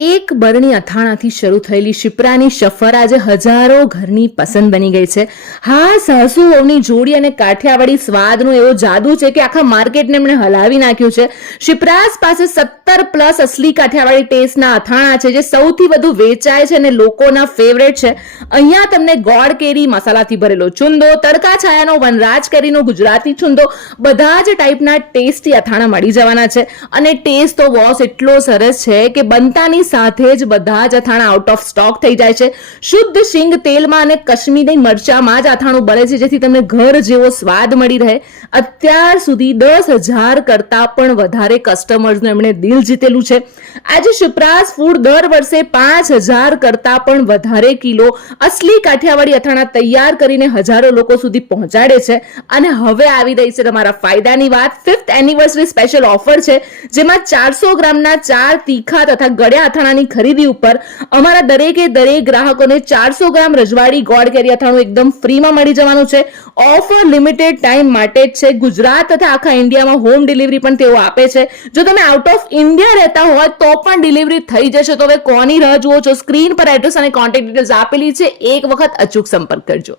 એક બરણી અથાણાથી શરૂ થયેલી શિપ્રાની સફર આજે હજારો ઘરની પસંદ બની ગઈ છે. હા, સાસુ વહુની જોડી અને કાઠિયાવાડી સ્વાદનો એવો જાદુ છે કે આખા માર્કેટને એમણે હલાવી નાખ્યું છે. શિપ્રાસ પાસે 17+ અસલી કાઠિયાવાડી ટેસ્ટના અથાણા છે જે સૌથી વધુ વેચાય છે અને લોકોના ફેવરેટ છે. અહીંયા તમને ગોળ કેરી, મસાલાથી ભરેલો છુંદો, તડકા છાયાનો વનરાજ કેરીનો ગુજરાતી છુંદો, બધા જ ટાઈપના ટેસ્ટી અથાણા મળી જવાના છે. અને ટેસ્ટ તો બોસ એટલો સરસ છે કે બનતાની સાથે જ બધા જ અથાણા આઉટ ઓફ સ્ટોક થઈ જાય છે. શુદ્ધ શીંગ તેલમાં અને કશ્મીરી મરચામાં જ અથાણું બને છે જેથી તમને ઘર જેવો સ્વાદ મળી રહે. અત્યાર સુધી 10,000 કરતા પણ વધારે કસ્ટમર્સનું એમણે દિલ જીતેલું છે. આજે શિપ્રાસ ફૂડ દર વર્ષે 5,000 કરતા પણ વધારે કિલો અસલી કાઠિયાવાડી અથાણા તૈયાર કરીને હજારો લોકો સુધી પહોંચાડે છે. અને હવે આવી રહી છે તમારા ફાયદાની વાત. 5th એનિવર્સરી સ્પેશિયલ ઓફર છે જેમાં 400 ગ્રામના 4 તીખા તથા ગળ્યા અથાણાની ખરીદી ઉપર અમારા દરેકે દરેક ગ્રાહકોને 400 ગ્રામ રજવાડી ગોળ કેરી અથાણું એકદમ ફ્રીમાં મળી જવાનું છે. ઓફર લિમિટેડ ટાઈમ માટે જ છે. ગુજરાત તથા આખા ઇન્ડિયામાં હોમ ડિલિવરી પણ તેઓ આપે છે. જો તમે આઉટ ઓફ ઇન્ડિયા રહેતા હોય તો પણ ડિલિવરી થઈ જશે. તો હવે કોની રાહ જુઓ છો? સ્ક્રીન પર એડ્રેસ અને કોન્ટેક્ટ ડિટેલ્સ આપેલી છે. એક વખત અચૂક સંપર્ક કરજો.